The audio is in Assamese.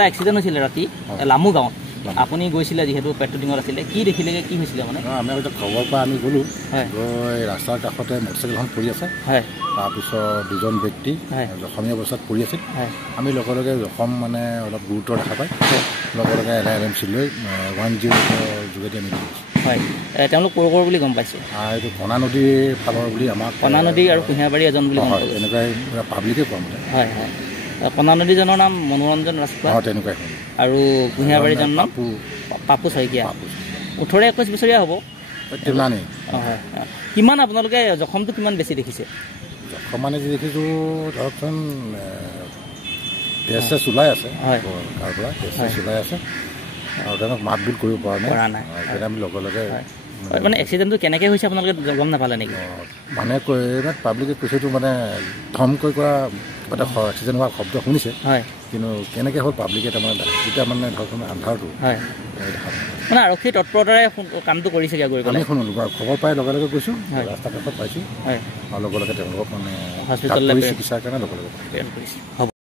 এটা এক্সিডেণ্ট হৈছিলে ৰাতি লামু গাঁৱত আপুনি গৈছিলে যিহেতু পেট্ৰলিঙত আছিলে কি দেখিলে কি হৈছিলে মানে আমি হয়তো খবৰ পৰা আমি গ'লোঁ গৈ ৰাস্তাৰ কাষতে মটৰচাইকেলখন পৰি আছে তাৰপিছত দুজন ব্যক্তি জখমী অৱস্থাত পৰি আছিল আমি লগে লগে জখম মানে অলপ গুৰুতৰ দেখা পাই লগে লগে LMC লৈ 108 যোগেদি আমি হয় তেওঁলোক ক'ৰ ক'ৰ বুলি গম পাইছোঁ এইটো কণা নদীৰ ফালৰ বুলি আমাক কণা নদী আৰু কুঁহিয়াবাৰী এজন বুলি হয় এনেকুৱাই পাব্লিকে কোৱা মতে হয় হয় কণা নদীজনৰ নাম মনোৰঞ্জন ৰাজখোৱা তেনেকুৱাই আৰু কুঁহিয়াবাৰীজনৰ নাম পাপু শইকীয়া 18-21 বছৰীয়া হ'ব তিমানেই হয় কিমান আপোনালোকে জখমটো কিমান বেছি দেখিছে জখম মানে যি দেখিছোঁ ধৰকচোন তেজ ওলাই আছে তাৰ পৰা তেজ ওলাই আছে আৰু তেওঁলোক মাত বোল কৰিব পৰা নাই আমি লগে লগে মানে এক্সিডেণ্টটো কেনেকৈ হৈছে আপোনালোকে গম নাপালে নেকি মানে পাব্লিকে কৈছেতো মানে ধমকৈ কৰা এটা এক্সিডেণ্ট হোৱাৰ শব্দ শুনিছে কিন্তু কেনেকৈ হ'ল পাব্লিকে তাৰমানে যেতিয়া মানে ধৰক আন্ধাৰটো মানে আৰক্ষী তৎপৰতাৰে কামটো কৰিছেগৈ আমি শুনিলোঁ খবৰ পাই লগে লগে গৈছোঁ ৰাস্তা কাষত পাইছোঁ আৰু লগে লগে তেওঁলোকক মানে হস্পিটেললৈ চিকিৎসাৰ কাৰণে লগে লগে হ'ব